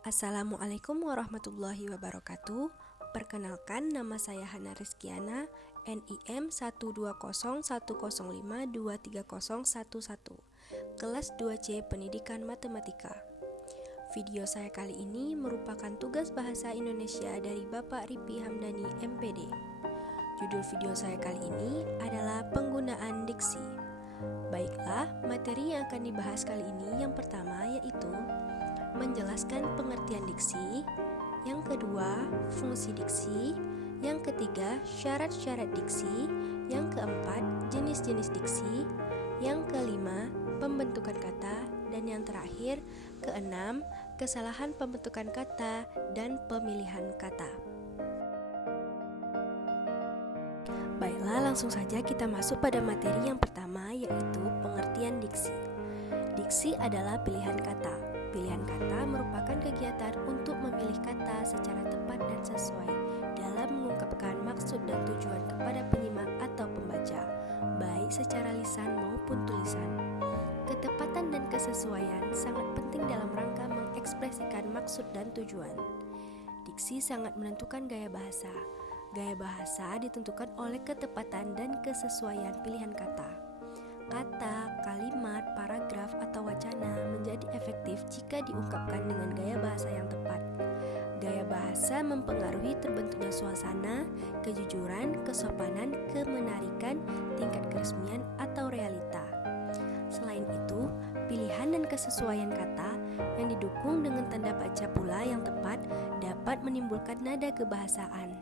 Assalamualaikum warahmatullahi wabarakatuh. Perkenalkan, nama saya Hana Rizkiana, NIM 12010523011, kelas 2C Pendidikan Matematika. Video saya kali ini merupakan tugas bahasa Indonesia dari Bapak Ripi Hamdani MPD. Judul video saya kali ini adalah penggunaan diksi. Baiklah, materi yang akan dibahas kali ini yang pertama yaitu menjelaskan pengertian diksi, yang kedua fungsi diksi, yang ketiga syarat-syarat diksi, yang keempat jenis-jenis diksi, yang kelima pembentukan kata, dan yang terakhir keenam kesalahan pembentukan kata dan pemilihan kata. Baiklah, langsung saja kita masuk pada materi yang pertama yaitu pengertian diksi. Diksi adalah pilihan kata. Pilihan kata merupakan kegiatan untuk memilih kata secara tepat dan sesuai dalam mengungkapkan maksud dan tujuan kepada penyimak atau pembaca, baik secara lisan maupun tulisan. Ketepatan dan kesesuaian sangat penting dalam rangka mengekspresikan maksud dan tujuan. Diksi sangat menentukan gaya bahasa. Gaya bahasa ditentukan oleh ketepatan dan kesesuaian pilihan kata. Kata, kalimat, paragraf, atau wacana menjadi efektif jika diungkapkan dengan gaya bahasa yang tepat. Gaya bahasa mempengaruhi terbentuknya suasana, kejujuran, kesopanan, kemenarikan, tingkat keresmian, atau realita. Selain itu, pilihan dan kesesuaian kata yang didukung dengan tanda baca pula yang tepat dapat menimbulkan nada kebahasaan,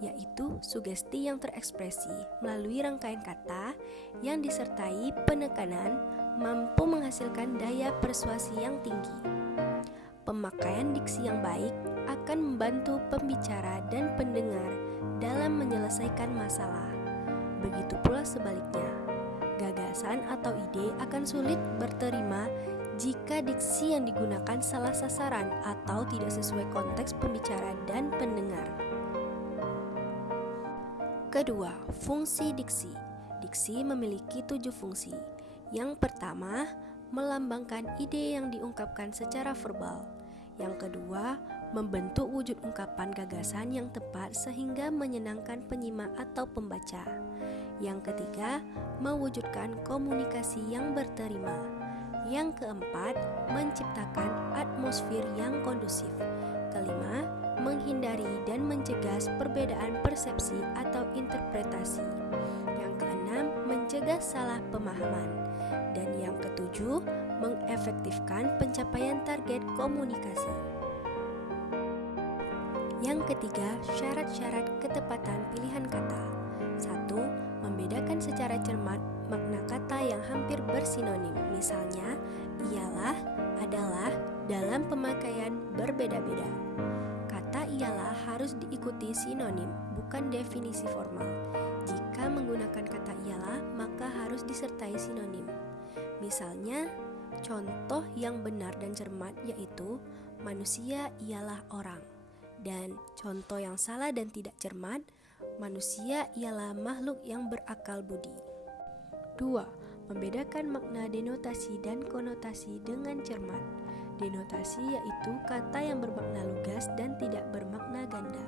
yaitu sugesti yang terekspresi melalui rangkaian kata yang disertai penekanan mampu menghasilkan daya persuasi yang tinggi. Pemakaian diksi yang baik akan membantu pembicara dan pendengar dalam menyelesaikan masalah. Begitu pula sebaliknya, gagasan atau ide akan sulit berterima jika diksi yang digunakan salah sasaran atau tidak sesuai konteks pembicara dan pendengar. Kedua, fungsi diksi. Diksi memiliki 7 fungsi. Yang pertama, melambangkan ide yang diungkapkan secara verbal. Yang kedua, membentuk wujud ungkapan gagasan yang tepat sehingga menyenangkan penyimak atau pembaca. Yang ketiga, mewujudkan komunikasi yang berterima. Yang keempat, menciptakan atmosfer yang kondusif. Kelima, menghindari dan mencegah perbedaan persepsi atau interpretasi. Yang keenam, mencegah salah pemahaman. Dan yang ketujuh, mengefektifkan pencapaian target komunikasi. Yang ketiga, syarat-syarat ketepatan pilihan kata. 1. Membedakan secara cermat makna kata yang hampir bersinonim. Misalnya, ialah, adalah, dalam pemakaian berbeda-beda. Kata ialah harus diikuti sinonim, bukan definisi formal. Jika menggunakan kata ialah, maka harus disertai sinonim. Misalnya, contoh yang benar dan cermat yaitu manusia ialah orang. Dan contoh yang salah dan tidak cermat, manusia ialah makhluk yang berakal budi. 2. Membedakan makna denotasi dan konotasi dengan cermat. Denotasi yaitu kata yang bermakna lugas dan tidak bermakna ganda.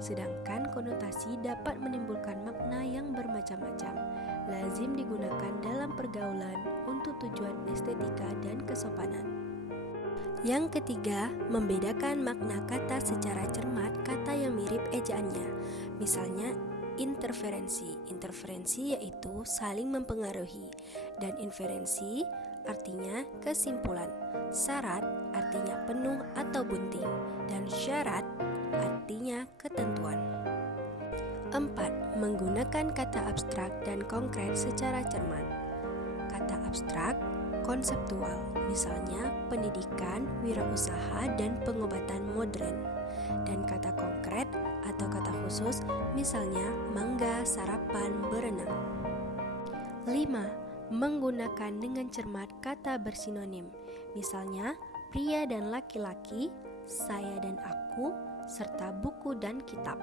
Sedangkan konotasi dapat menimbulkan makna yang bermacam-macam. Lazim digunakan dalam pergaulan untuk tujuan estetika dan kesopanan. Yang ketiga, membedakan makna kata secara cermat kata yang mirip ejaannya. Misalnya, interferensi. Interferensi yaitu saling mempengaruhi, dan inferensi artinya kesimpulan. Syarat artinya penuh atau bunting, dan syarat artinya ketentuan. 4. Menggunakan kata abstrak dan konkret secara cermat. Kata abstrak konseptual, misalnya pendidikan, wirausaha, dan pengobatan modern. Dan kata konkret atau kata khusus, misalnya mangga, sarapan, berenang. 5. Menggunakan dengan cermat kata bersinonim, misalnya pria dan laki-laki, saya dan aku, serta buku dan kitab.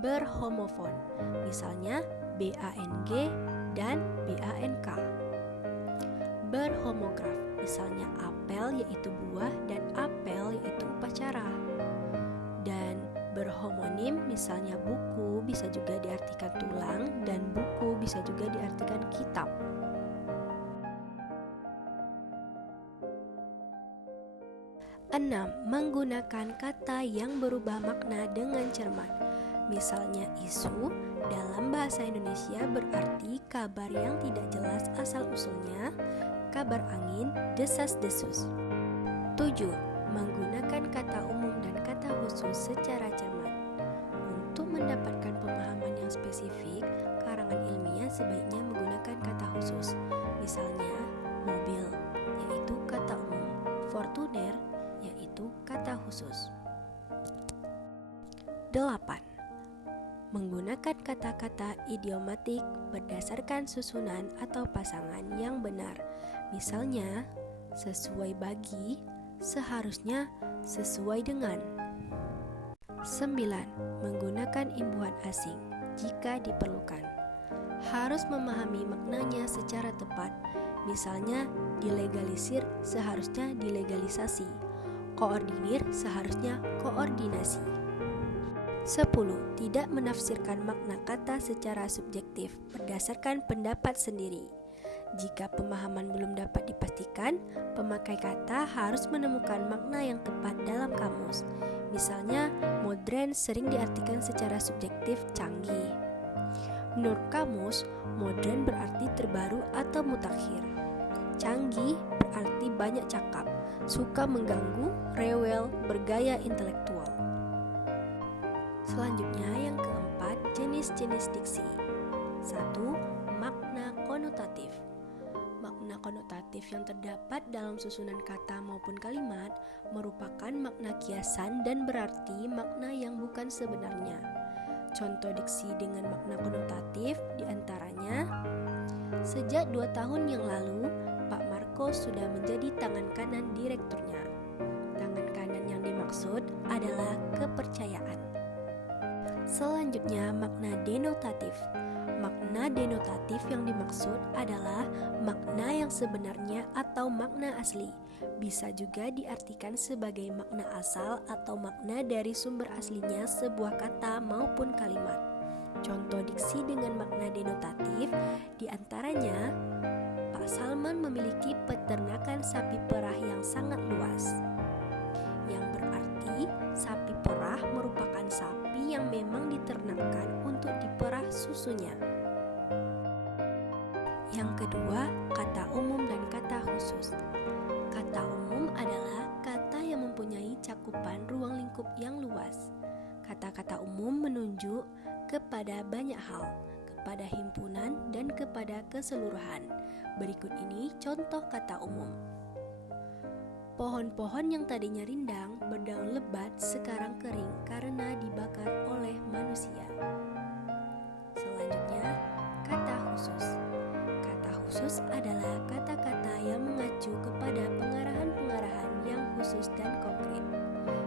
Berhomofon, misalnya BANG dan BANK. Berhomograf, misalnya apel yaitu buah dan apel Misalnya buku bisa juga diartikan tulang dan buku bisa juga diartikan kitab. 6. Menggunakan kata yang berubah makna dengan cermat. Misalnya isu dalam bahasa Indonesia berarti kabar yang tidak jelas asal-usulnya, kabar angin, desas-desus. 7. Menggunakan kata umum dan kata khusus secara cermat. Untuk mendapatkan pemahaman yang spesifik, karangan ilmiah sebaiknya menggunakan kata khusus. Misalnya mobil, yaitu kata umum, Fortuner, yaitu kata khusus. 8. Menggunakan kata-kata idiomatik berdasarkan susunan atau pasangan yang benar. Misalnya, sesuai bagi, seharusnya, sesuai dengan. 9. Menggunakan imbuhan asing jika diperlukan. Harus memahami maknanya secara tepat. Misalnya, dilegalisir seharusnya dilegalisasi. Koordinir seharusnya koordinasi. 10. Tidak menafsirkan makna kata secara subjektif berdasarkan pendapat sendiri. Jika pemahaman belum dapat dipastikan, pemakai kata harus menemukan makna yang tepat dalam kamus. Misalnya, modern sering diartikan secara subjektif canggih. Menurut kamus, modern berarti terbaru atau mutakhir. Canggih berarti banyak cakap, suka mengganggu, rewel, bergaya intelektual. Selanjutnya yang keempat, jenis-jenis diksi. 1. Makna konotatif. Makna konotatif yang terdapat dalam susunan kata maupun kalimat merupakan makna kiasan dan berarti makna yang bukan sebenarnya. Contoh diksi dengan makna konotatif diantaranya, sejak 2 tahun yang lalu, Pak Marco sudah menjadi tangan kanan direkturnya. Tangan kanan yang dimaksud adalah kepercayaan. Selanjutnya, makna denotatif. Makna denotatif yang dimaksud adalah makna yang sebenarnya atau makna asli. Bisa juga diartikan sebagai makna asal atau makna dari sumber aslinya sebuah kata maupun kalimat. Contoh diksi dengan makna denotatif diantaranya, Pak Salman memiliki peternakan sapi perah yang sangat luas. Yang berarti sapi perah merupakan sapi yang memang diternakkan untuk diperah susunya. Yang kedua, kata umum dan kata khusus. Kata umum adalah kata yang mempunyai cakupan ruang lingkup yang luas. Kata-kata umum menunjuk kepada banyak hal, kepada himpunan dan kepada keseluruhan. Berikut ini contoh kata umum. Pohon-pohon yang tadinya rindang berdaun lebat sekarang kering karena dibakar oleh manusia. Selanjutnya, kata khusus. Kata khusus adalah kata-kata yang mengacu kepada pengarahan-pengarahan yang khusus dan konkret.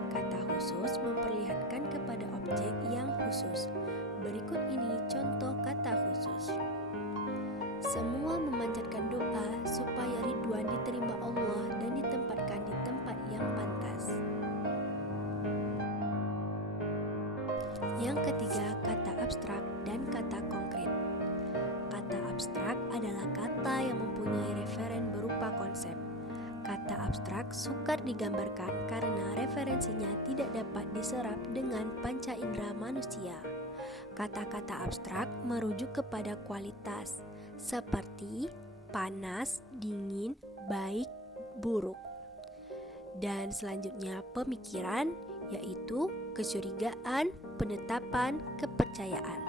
Kata khusus memperlihatkan kepada objek yang khusus. Berikut ini contoh kata khusus. Semua memanjatkan doa supaya Ridwan diterima Allah dan ditempatkan di tempat yang pantas. Yang ketiga, kata abstrak dan kata konkret. Kata abstrak adalah kata yang mempunyai referen berupa konsep. Kata abstrak sukar digambarkan karena referensinya tidak dapat diserap dengan panca indera manusia. Kata-kata abstrak merujuk kepada kualitas, seperti panas, dingin, baik, buruk. Dan selanjutnya pemikiran, yaitu kecurigaan, penetapan, kepercayaan.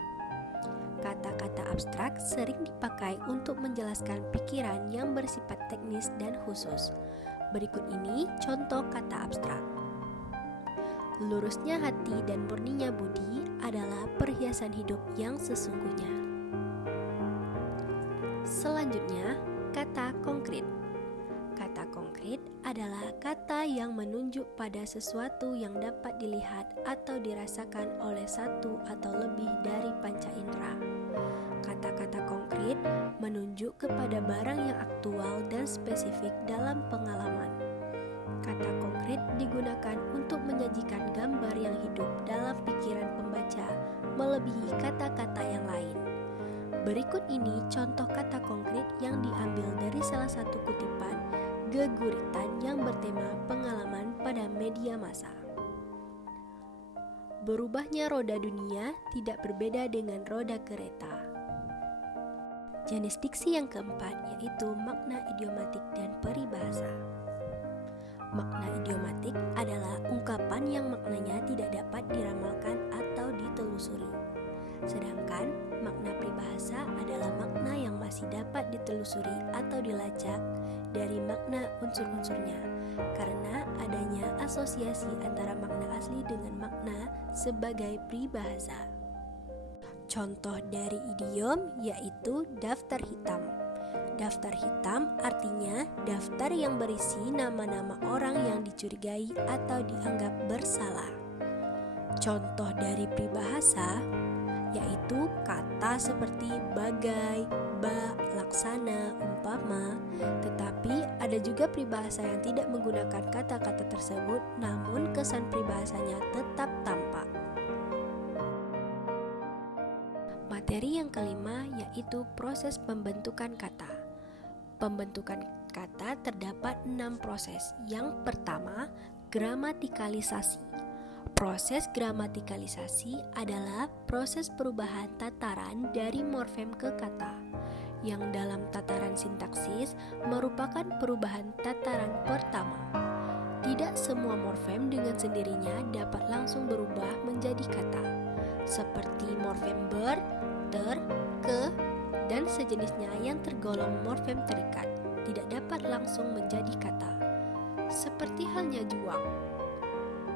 Kata-kata abstrak sering dipakai untuk menjelaskan pikiran yang bersifat teknis dan khusus. Berikut ini contoh kata abstrak. Lurusnya hati dan murninya budi adalah perhiasan hidup yang sesungguhnya. Selanjutnya, kata konkret. Kata konkret adalah kata yang menunjuk pada sesuatu yang dapat dilihat atau dirasakan oleh satu atau lebih dari panca indera. Kata-kata konkret menunjuk kepada barang yang aktual dan spesifik dalam pengalaman. Kata konkret digunakan untuk menyajikan gambar yang hidup dalam pikiran pembaca melebihi kata-kata yang lain. Berikut ini contoh kata konkret yang diambil dari salah satu kutipan geguritan yang bertema pengalaman pada media massa. Berubahnya roda dunia tidak berbeda dengan roda kereta. Jenis diksi yang keempat yaitu makna idiomatik dan peribahasa. Makna idiomatik adalah ungkapan yang maknanya tidak dapat diramalkan atau ditelusuri. Sedangkan makna peribahasa adalah makna yang masih dapat ditelusuri atau dilacak dari makna unsur-unsurnya, karena adanya asosiasi antara makna asli dengan makna sebagai peribahasa. Contoh dari idiom yaitu daftar hitam. Daftar hitam artinya daftar yang berisi nama-nama orang yang dicurigai atau dianggap bersalah. Contoh dari peribahasa yaitu kata seperti bagai, bak, laksana, umpama. Tetapi ada juga peribahasa yang tidak menggunakan kata-kata tersebut, namun kesan peribahasanya tetap tampak. Materi yang kelima yaitu proses pembentukan kata. Pembentukan kata terdapat 6 proses. Yang pertama, gramatikalisasi. Proses gramatikalisasi adalah proses perubahan tataran dari morfem ke kata, yang dalam tataran sintaksis merupakan perubahan tataran pertama. Tidak semua morfem dengan sendirinya dapat langsung berubah menjadi kata, seperti morfem ber, ter, ke, dan sejenisnya yang tergolong morfem terikat, tidak dapat langsung menjadi kata. Seperti halnya juang,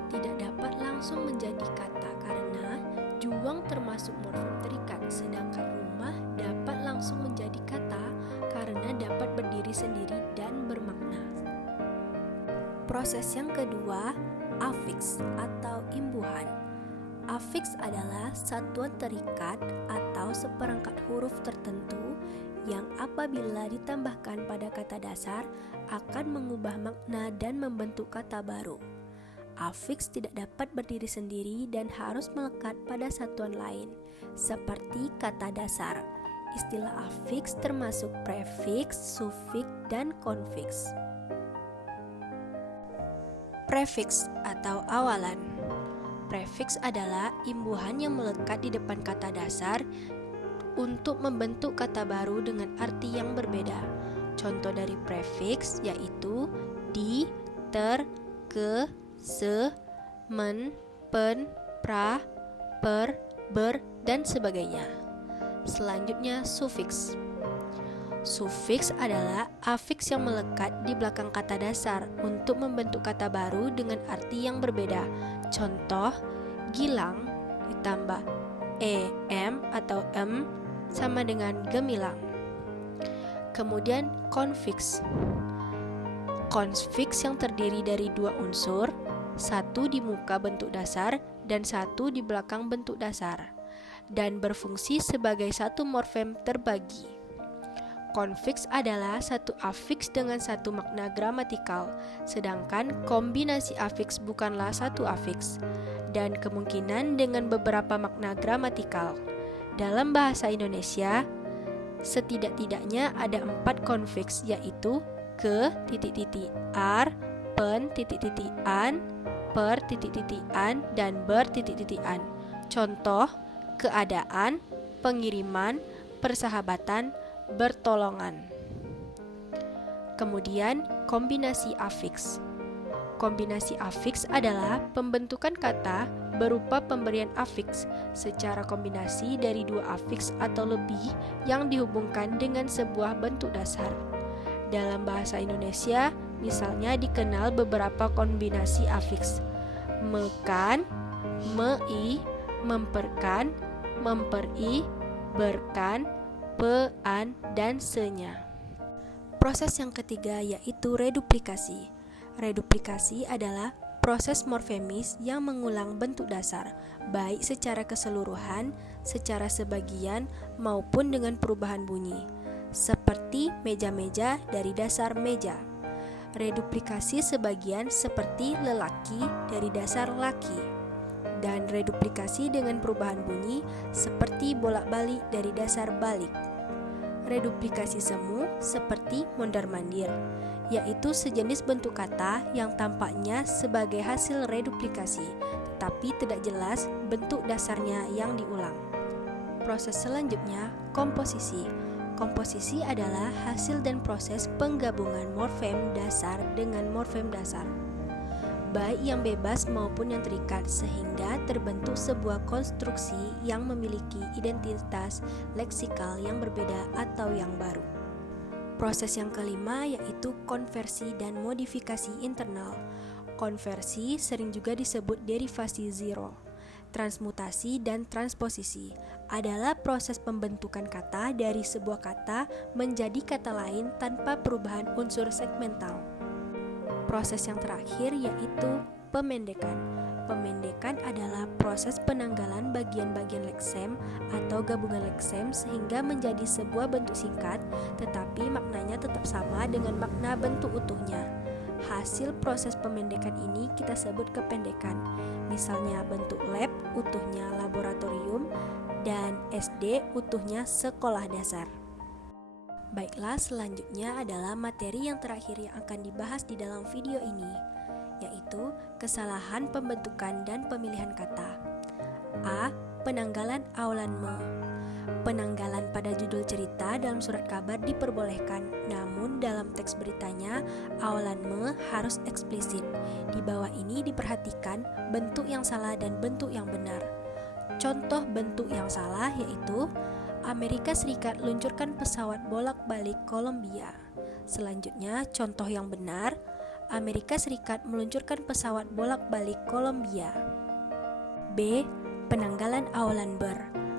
tidak dapat langsung menjadi kata karena juang termasuk morfem terikat, sedangkan rumah dapat langsung menjadi kata karena dapat berdiri sendiri dan bermakna. Proses yang kedua, afiks atau imbuhan. Afiks adalah satuan terikat atau seperangkat huruf tertentu yang apabila ditambahkan pada kata dasar akan mengubah makna dan membentuk kata baru. Afiks tidak dapat berdiri sendiri dan harus melekat pada satuan lain, seperti kata dasar. Istilah afiks termasuk prefiks, sufiks, dan konfiks. Prefiks atau awalan. Prefiks adalah imbuhan yang melekat di depan kata dasar untuk membentuk kata baru dengan arti yang berbeda. Contoh dari prefiks yaitu di, ter, ke, se, men, pen, pra, per, ber, dan sebagainya. Selanjutnya sufiks. Sufiks adalah afiks yang melekat di belakang kata dasar untuk membentuk kata baru dengan arti yang berbeda. Contoh, gilang ditambah em atau sama dengan gemilang. Kemudian konfiks. Konfiks yang terdiri dari 2 unsur, satu di muka bentuk dasar dan satu di belakang bentuk dasar, dan berfungsi sebagai satu morfem terbagi. Konfiks adalah satu afiks dengan satu makna gramatikal, sedangkan kombinasi afiks bukanlah satu afiks, dan kemungkinan dengan beberapa makna gramatikal. Dalam bahasa Indonesia, setidak-tidaknya ada 4 konfiks, yaitu ke, ar, pen, an, per, an, dan ber, an. Contoh, keadaan, pengiriman, persahabatan, bertolongan. Kemudian, kombinasi afiks. Kombinasi afiks adalah pembentukan kata berupa pemberian afiks secara kombinasi dari 2 afiks atau lebih yang dihubungkan dengan sebuah bentuk dasar. Dalam bahasa Indonesia, misalnya dikenal beberapa kombinasi afiks: mekan, mei, memperkan, memperi, berkan, pean, dan senya. Proses yang ketiga yaitu reduplikasi. Reduplikasi adalah proses morfemis yang mengulang bentuk dasar, baik secara keseluruhan, secara sebagian, maupun dengan perubahan bunyi, seperti meja-meja dari dasar meja. Reduplikasi sebagian seperti lelaki dari dasar laki, dan reduplikasi dengan perubahan bunyi seperti bolak-balik dari dasar balik. Reduplikasi semu seperti mondar-mandir, yaitu sejenis bentuk kata yang tampaknya sebagai hasil reduplikasi, tetapi tidak jelas bentuk dasarnya yang diulang. Proses selanjutnya, komposisi. Komposisi adalah hasil dan proses penggabungan morfem dasar dengan morfem dasar, baik yang bebas maupun yang terikat, sehingga terbentuk sebuah konstruksi yang memiliki identitas leksikal yang berbeda atau yang baru. Proses yang kelima yaitu konversi dan modifikasi internal. Konversi sering juga disebut derivasi zero. Transmutasi dan transposisi adalah proses pembentukan kata dari sebuah kata menjadi kata lain tanpa perubahan unsur segmental. Proses yang terakhir yaitu pemendekan. Pemendekan adalah proses penanggalan bagian-bagian leksem atau gabungan leksem sehingga menjadi sebuah bentuk singkat, tetapi maknanya tetap sama dengan makna bentuk utuhnya. Hasil proses pemendekan ini kita sebut kependekan. Misalnya bentuk lab utuhnya laboratorium dan SD utuhnya sekolah dasar. Baiklah, selanjutnya adalah materi yang terakhir yang akan dibahas di dalam video ini, yaitu kesalahan pembentukan dan pemilihan kata. A. Penanggalan awalan me. Penanggalan pada judul cerita dalam surat kabar diperbolehkan, namun dalam teks beritanya awalan me harus eksplisit. Di bawah ini diperhatikan bentuk yang salah dan bentuk yang benar. Contoh bentuk yang salah yaitu Amerika Serikat luncurkan pesawat bolak-balik Kolombia. Selanjutnya, contoh yang benar, Amerika Serikat meluncurkan pesawat bolak-balik Kolombia. B. Penanggalan awalan ber.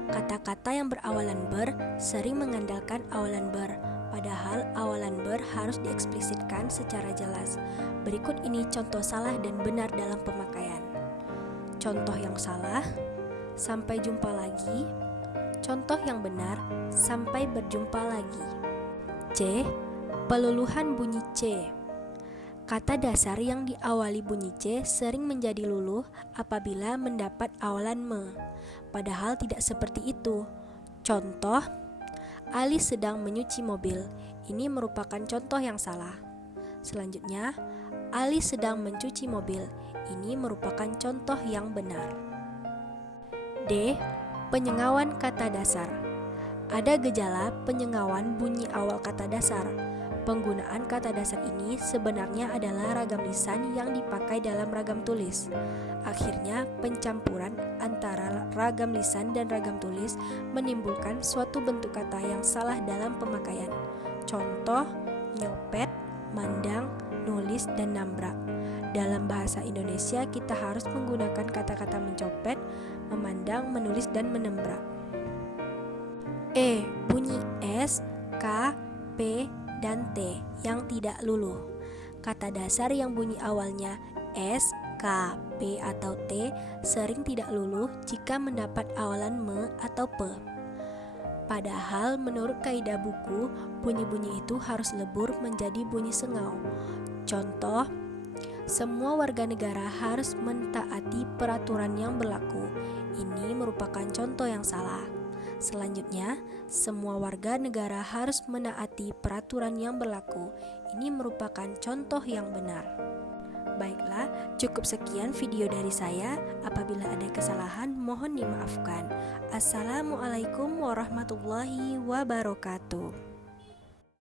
Kata-kata yang berawalan ber sering mengandalkan awalan ber, padahal awalan ber harus dieksplisitkan secara jelas. Berikut ini contoh salah dan benar dalam pemakaian. Contoh yang salah, sampai jumpa lagi. Contoh yang benar, sampai berjumpa lagi. C. Peluluhan bunyi C. Kata dasar yang diawali bunyi C sering menjadi luluh apabila mendapat awalan me, padahal tidak seperti itu. Contoh, Ali sedang menyuci mobil. Ini merupakan contoh yang salah. Selanjutnya, Ali sedang mencuci mobil. Ini merupakan contoh yang benar. D. Penyengawan kata dasar. Ada gejala penyengawan bunyi awal kata dasar. Penggunaan kata dasar ini sebenarnya adalah ragam lisan yang dipakai dalam ragam tulis. Akhirnya, pencampuran antara ragam lisan dan ragam tulis menimbulkan suatu bentuk kata yang salah dalam pemakaian. Contoh, nyopet, mandang, nulis, dan nambrak. Dalam bahasa Indonesia, kita harus menggunakan kata-kata mencopet, memandang, menulis, dan menembrak. E. Bunyi S, K, P, dan T yang tidak luluh. Kata dasar yang bunyi awalnya S, K, P, atau T sering tidak luluh jika mendapat awalan me atau pe. Padahal menurut kaidah buku, bunyi-bunyi itu harus lebur menjadi bunyi sengau. Contoh, semua warga negara harus mentaati peraturan yang berlaku. Ini merupakan contoh yang salah. Selanjutnya, semua warga negara harus menaati peraturan yang berlaku. Ini merupakan contoh yang benar. Baiklah, cukup sekian video dari saya. Apabila ada kesalahan, mohon dimaafkan. Assalamualaikum warahmatullahi wabarakatuh.